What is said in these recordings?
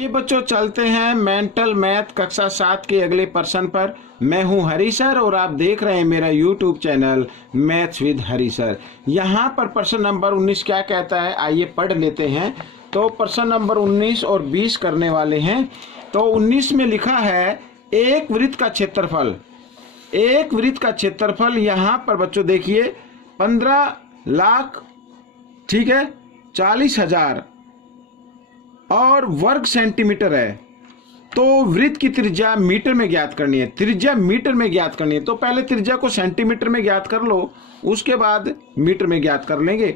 ये बच्चों चलते हैं मेंटल मैथ कक्षा 7 के अगले प्रश्न पर। मैं हूं हरी सर और आप देख रहे हैं मेरा YouTube channel maths with Hari sir. यहाँ पर प्रश्न नंबर 19 क्या कहता है, आइए पढ़ लेते हैं। तो प्रश्न नंबर 19 और 20 करने वाले हैं। तो 19 में लिखा है एक वृत्त का क्षेत्रफल। एक वृत्त का क्षेत्रफल यहाँ पर बच्चों देखिए 15 लाख, ठीक है, 40,000 और वर्ग सेंटीमीटर है। तो वृत्त की त्रिज्या मीटर में ज्ञात करनी है। त्रिज्या मीटर में ज्ञात करनी है तो पहले त्रिज्या को सेंटीमीटर में ज्ञात कर लो, उसके बाद मीटर में ज्ञात कर लेंगे।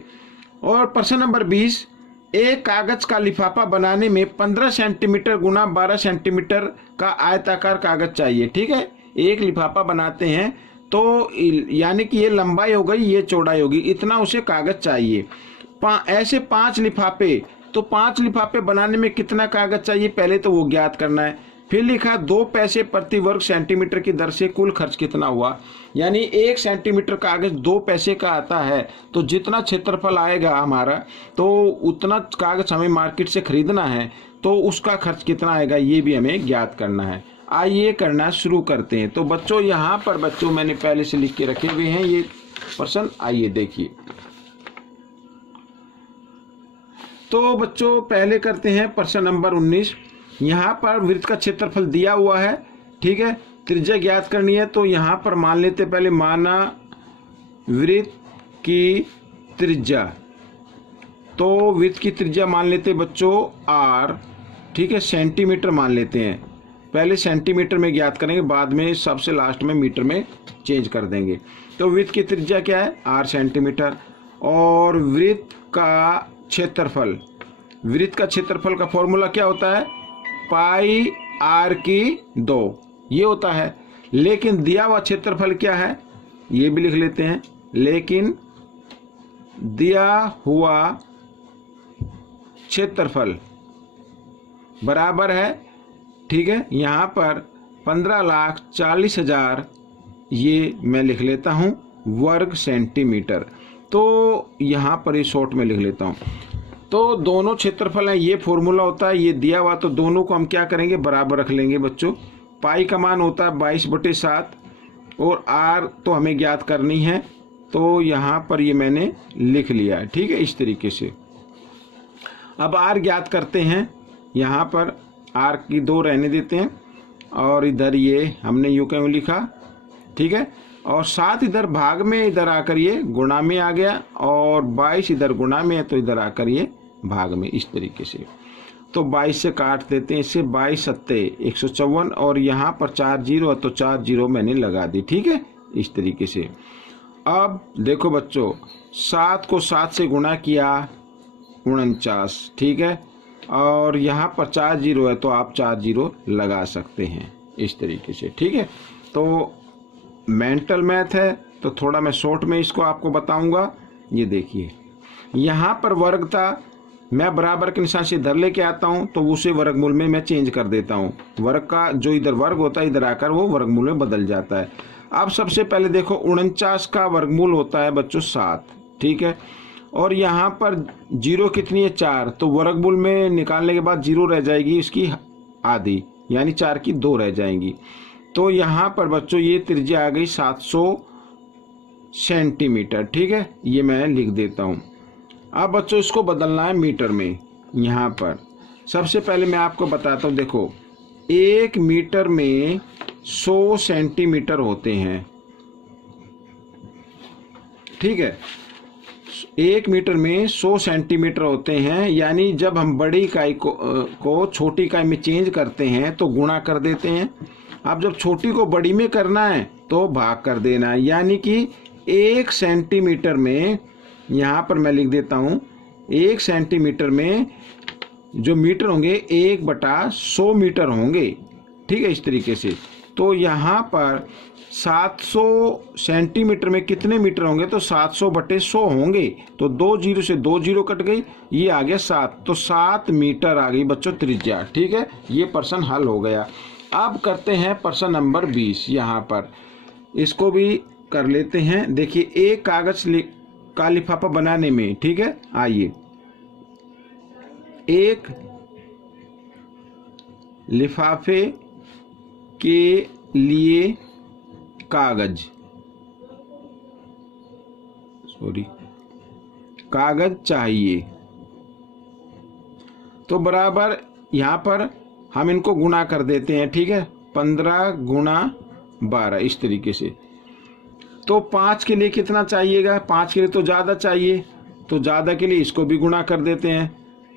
और प्रश्न नंबर 20, एक कागज का लिफाफा बनाने में 15 सेंटीमीटर गुना 12 सेंटीमीटर का आयताकार कागज चाहिए। ठीक है, एक लिफाफा बनाते हैं तो यानी कि ये लंबाई हो गई, ये चौड़ाई होगी, इतना उसे कागज चाहिए। ऐसे 5 लिफाफे, तो 5 लिफाफे बनाने में कितना कागज चाहिए पहले तो वो ज्ञात करना है। फिर लिखा 2 पैसे प्रति वर्ग सेंटीमीटर की दर से कुल खर्च कितना हुआ। यानी 1 सेंटीमीटर कागज 2 पैसे का आता है तो जितना क्षेत्रफल आएगा हमारा तो उतना कागज हमें मार्केट से खरीदना है, तो उसका खर्च कितना आएगा ये भी हमें ज्ञात करना है। आइए करना शुरू करते हैं। तो बच्चों यहाँ पर बच्चों मैंने पहले से लिख के रखे हुए हैं ये प्रश्न, आइए देखिए। तो बच्चों पहले करते हैं प्रश्न नंबर 19। यहाँ पर वृत्त का क्षेत्रफल दिया हुआ है, ठीक है, त्रिज्या ज्ञात करनी है। तो यहाँ पर मान लेते पहले, माना वृत्त की त्रिज्या, तो वृत्त की त्रिज्या मान लेते बच्चों r, ठीक है, सेंटीमीटर मान लेते हैं। पहले सेंटीमीटर में ज्ञात करेंगे, बाद में सबसे लास्ट में मीटर में चेंज कर देंगे। तो वृत्त की त्रिज्या क्या है, r सेंटीमीटर। और वृत्त का क्षेत्रफल, वृत्त का क्षेत्रफल का फॉर्मूला क्या होता है, पाई r की 2 ये होता है। लेकिन दिया हुआ क्षेत्रफल क्या है ये भी लिख लेते हैं। लेकिन दिया हुआ क्षेत्रफल बराबर है, ठीक है, यहाँ पर 15,40,000 ये मैं लिख लेता हूँ वर्ग सेंटीमीटर। तो यहाँ पर ये शॉर्ट में लिख लेता हूँ। तो दोनों क्षेत्रफल हैं, ये फॉर्मूला होता है, ये दिया हुआ, तो दोनों को हम क्या करेंगे बराबर रख लेंगे बच्चों। पाई का मान होता है 22/7 और r तो हमें ज्ञात करनी है, तो यहाँ पर ये मैंने लिख लिया है, ठीक है, इस तरीके से। अब r ज्ञात करते हैं। यहाँ पर r की 2 रहने देते हैं और इधर ये हमने यूं क्यों लिखा, ठीक है, और 7 इधर भाग में, इधर आकर ये गुणा में आ गया, और 22 इधर गुणा में है तो इधर आकर ये भाग में, इस तरीके से। तो 22 से काट देते हैं इससे, 22 सत्ते 154 और यहाँ पर 4 जीरो है तो 4 जीरो मैंने लगा दी, ठीक है, इस तरीके से। अब देखो बच्चों 7 को 7 से गुणा किया 49, ठीक है, और यहाँ पर 4 जीरो है तो आप 4 जीरो लगा सकते हैं इस तरीके से, ठीक है। तो मेंटल मैथ है तो थोड़ा मैं शॉर्ट में इसको आपको बताऊंगा। ये देखिए यहाँ पर वर्ग था, मैं बराबर के निशान से इधर लेके आता हूँ तो उसे वर्गमूल में मैं चेंज कर देता हूँ। वर्ग का जो इधर वर्ग होता है इधर आकर वो वर्गमूल में बदल जाता है। अब सबसे पहले देखो 49 का वर्गमूल होता है बच्चों 7, ठीक है, और यहाँ पर जीरो कितनी है 4, तो वर्गमूल में निकालने के बाद जीरो रह जाएगी इसकी आधी, यानी 4 की 2 रह जाएंगी। तो यहाँ पर बच्चों ये त्रिज्या आ गई 700 सेंटीमीटर, ठीक है, ये मैं लिख देता हूँ। अब बच्चों इसको बदलना है मीटर में। यहाँ पर सबसे पहले मैं आपको बताता हूँ, देखो 1 मीटर में 100 सेंटीमीटर होते हैं, ठीक है, 1 मीटर में 100 सेंटीमीटर होते हैं। यानी जब हम बड़ी इकाई को छोटी इकाई में चेंज करते हैं तो गुणा कर देते हैं। अब जब छोटी को बड़ी में करना है तो भाग कर देना है। यानी कि 1 सेंटीमीटर में, यहाँ पर मैं लिख देता हूँ, 1 सेंटीमीटर में जो मीटर होंगे 1/100 मीटर होंगे, ठीक है, इस तरीके से। तो यहाँ पर 700 सेंटीमीटर में कितने मीटर होंगे, तो 700/100 होंगे। तो 2 जीरो से 2 जीरो कट गई, ये आ गया 7, तो 7 मीटर आ गई बच्चों त्रिज्या, ठीक है। ये प्रश्न हल हो गया। अब करते हैं प्रश्न नंबर 20। यहाँ पर इसको भी कर लेते हैं। देखिए एक कागज का लिफाफा बनाने में, ठीक है, आइए, एक लिफाफे के लिए कागज, कागज चाहिए। तो बराबर यहाँ पर हम इनको गुणा कर देते हैं, ठीक है, 15 गुणा 12 इस तरीके से। तो 5 के लिए कितना चाहिएगा, 5 के लिए तो ज़्यादा चाहिए, तो ज़्यादा के लिए इसको भी गुणा कर देते हैं।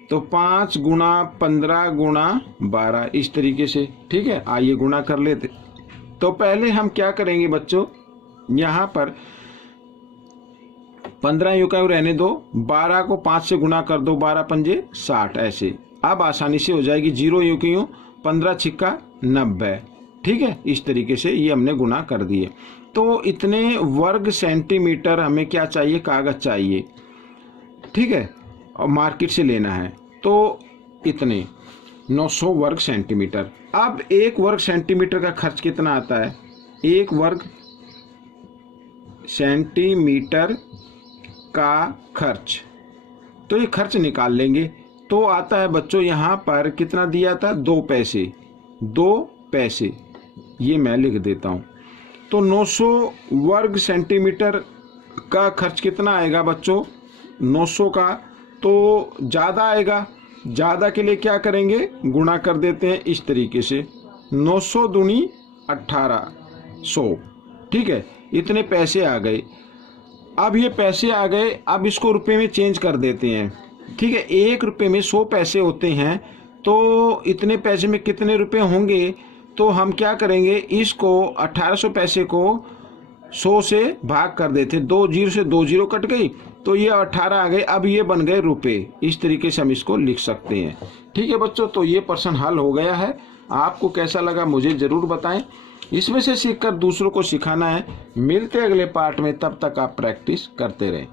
तो 5 गुणा 15 गुणा 12 इस तरीके से, ठीक है। आइए गुणा कर लेते। तो पहले हम क्या करेंगे बच्चों, यहाँ पर 15 यूं का यूं रहने दो, 12 को 5 से गुणा कर दो, 12 पंजे 60 ऐसे। अब आसानी से हो जाएगी, 0 यूं की यूं, 15 छिक्का 90, ठीक है। इस तरीके से ये हमने गुणा कर दिए। तो इतने वर्ग सेंटीमीटर हमें क्या चाहिए, कागज चाहिए, ठीक है, और मार्केट से लेना है। तो इतने 900 वर्ग सेंटीमीटर। अब 1 वर्ग सेंटीमीटर का खर्च कितना आता है, 1 वर्ग सेंटीमीटर का खर्च, तो ये खर्च निकाल लेंगे। तो आता है बच्चों यहाँ पर कितना दिया था, 2 पैसे, 2 पैसे, ये मैं लिख देता हूँ। तो 900 वर्ग सेंटीमीटर का खर्च कितना आएगा बच्चों, 900 का तो ज़्यादा आएगा। ज़्यादा के लिए क्या करेंगे, गुणा कर देते हैं इस तरीके से, 900 दूनी 1800, ठीक है। इतने पैसे आ गए। अब ये पैसे आ गए, अब इसको रुपए में चेंज कर देते हैं, ठीक है। 1 रुपये में 100 पैसे होते हैं, तो इतने पैसे में कितने रुपए होंगे, तो हम क्या करेंगे, इसको 1800 पैसे को 100 से भाग कर देते, 2 जीरो से 2 जीरो कट गई, तो ये 18 आ गए। अब ये बन गए रुपए। इस तरीके से हम इसको लिख सकते हैं, ठीक है बच्चों। तो ये प्रश्न हल हो गया है। आपको कैसा लगा मुझे ज़रूर बताएं। इसमें से सीखकर दूसरों को सिखाना है। मिलते अगले पार्ट में, तब तक आप प्रैक्टिस करते रहें।